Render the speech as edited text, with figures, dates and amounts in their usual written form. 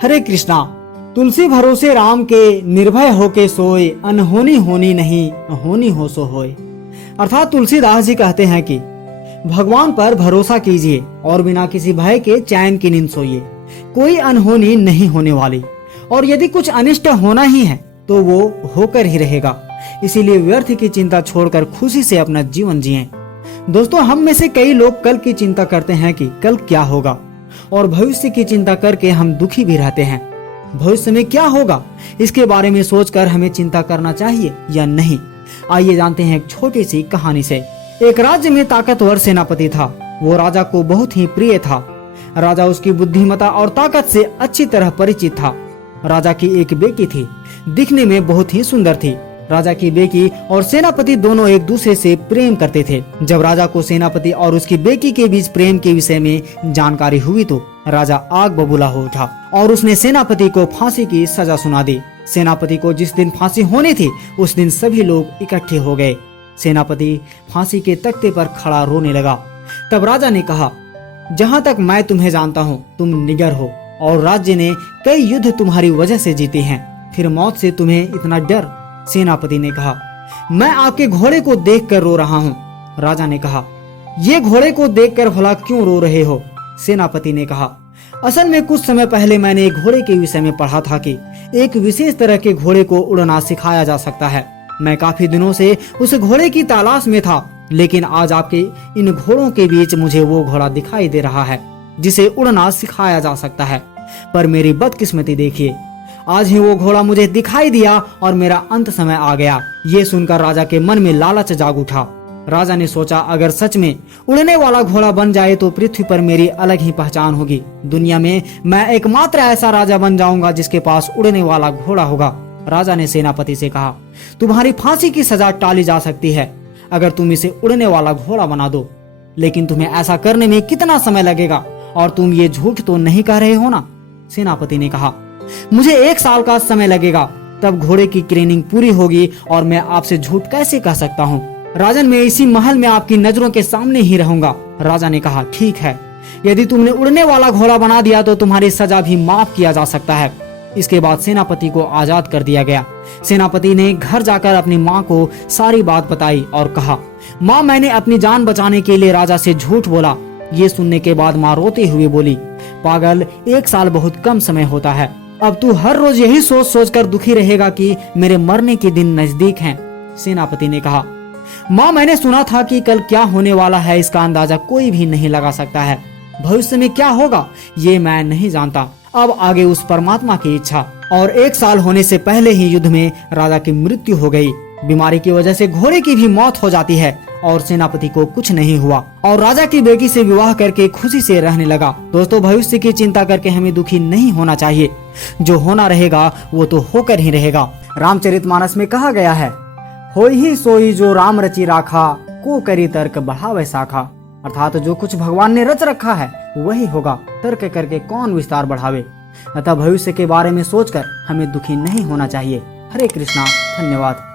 हरे कृष्णा। तुलसी भरोसे राम के, निर्भय होके सोए, अनहोनी होनी नहीं, होनी हो सो होए। अर्थात तुलसीदास जी कहते हैं कि भगवान पर भरोसा कीजिए और बिना किसी भय के चैन की नींद सोइए। कोई अनहोनी नहीं होने वाली, और यदि कुछ अनिष्ट होना ही है तो वो होकर ही रहेगा। इसीलिए व्यर्थ की चिंता छोड़कर खुशी से अपना जीवन जिएं। दोस्तों, हम में से कई लोग कल की चिंता करते हैं कि कल क्या होगा, और भविष्य की चिंता करके हम दुखी भी रहते हैं। भविष्य में क्या होगा इसके बारे में सोचकर हमें चिंता करना चाहिए या नहीं? आइए जानते हैं एक छोटी सी कहानी से। एक राज्य में ताकतवर सेनापति था। वो राजा को बहुत ही प्रिय था। राजा उसकी बुद्धिमत्ता और ताकत से अच्छी तरह परिचित था। राजा की एक बेटी थी, दिखने में बहुत ही सुंदर थी। राजा की बेटी और सेनापति दोनों एक दूसरे से प्रेम करते थे। जब राजा को सेनापति और उसकी बेटी के बीच प्रेम के विषय में जानकारी हुई तो राजा आग बबूला हो उठा और उसने सेनापति को फांसी की सजा सुना दी। सेनापति को जिस दिन फांसी होनी थी उस दिन सभी लोग इकट्ठे हो गए। सेनापति फांसी के तख्ते पर खड़ा रोने लगा। तब राजा ने कहा, जहाँ तक मैं तुम्हें जानता हूँ तुम निडर हो और राज्य ने कई युद्ध तुम्हारी वजह से जीते हैं, फिर मौत से तुम्हें इतना डर? सेनापति ने कहा, मैं आपके घोड़े को देखकर रो रहा हूँ। राजा ने कहा, ये घोड़े को देखकर भला क्यों रो रहे हो? सेनापति ने कहा, असल में कुछ समय पहले मैंने एक घोड़े के विषय में पढ़ा था कि एक विशेष तरह के घोड़े को उड़ना सिखाया जा सकता है। मैं काफी दिनों से उस घोड़े की तलाश में था, लेकिन आज आपके इन घोड़ों के बीच मुझे वो घोड़ा दिखाई दे रहा है जिसे उड़ना सिखाया जा सकता है। पर मेरी बदकिस्मती देखिए, आज ही वो घोड़ा मुझे दिखाई दिया और मेरा अंत समय आ गया। ये सुनकर राजा के मन में लालच जाग उठा। राजा ने सोचा, अगर सच में उड़ने वाला घोड़ा बन जाए तो पृथ्वी पर मेरी अलग ही पहचान होगी। दुनिया में मैं एकमात्र ऐसा राजा बन जाऊंगा जिसके पास उड़ने वाला घोड़ा होगा। राजा ने सेनापति से कहा, तुम्हारी फांसी की सजा टाली जा सकती है अगर तुम इसे उड़ने वाला घोड़ा बना दो, लेकिन तुम्हें ऐसा करने में कितना समय लगेगा, और तुम ये झूठ तो नहीं कह रहे हो ना? सेनापति ने कहा, मुझे 1 साल का समय लगेगा, तब घोड़े की ट्रेनिंग पूरी होगी और मैं आपसे झूठ कैसे कह सकता हूँ? राजन, मैं इसी महल में आपकी नजरों के सामने ही रहूंगा। राजा ने कहा, ठीक है, यदि तुमने उड़ने वाला घोड़ा बना दिया तो तुम्हारी सजा भी माफ किया जा सकता है। इसके बाद सेनापति को आजाद कर दिया गया। सेनापति ने घर जाकर अपनी माँ को सारी बात बताई और कहा, माँ, मैंने अपनी जान बचाने के लिए राजा से झूठ बोला। ये सुनने के बाद माँ रोते हुए बोली, पागल, 1 साल बहुत कम समय होता है। अब तू हर रोज यही सोच सोच कर दुखी रहेगा कि मेरे मरने के दिन नजदीक हैं। सेनापति ने कहा, माँ, मैंने सुना था कि कल क्या होने वाला है इसका अंदाजा कोई भी नहीं लगा सकता है। भविष्य में क्या होगा ये मैं नहीं जानता। अब आगे उस परमात्मा की इच्छा। और 1 साल होने से पहले ही युद्ध में राजा की मृत्यु हो गई। बीमारी की वजह से घोड़े की भी मौत हो जाती है और सेनापति को कुछ नहीं हुआ और राजा की बेटी से विवाह करके खुशी से रहने लगा। दोस्तों, भविष्य की चिंता करके हमें दुखी नहीं होना चाहिए। जो होना रहेगा वो तो होकर ही रहेगा। रामचरितमानस में कहा गया है, होई ही सोई जो राम रची राखा, को करी तर्क बढ़ावे शाखा। अर्थात जो कुछ भगवान ने रच रखा है वही होगा, तर्क करके कौन विस्तार बढ़ावे। अतः भविष्य के बारे में सोचकर हमें दुखी नहीं होना चाहिए। हरे कृष्णा, धन्यवाद।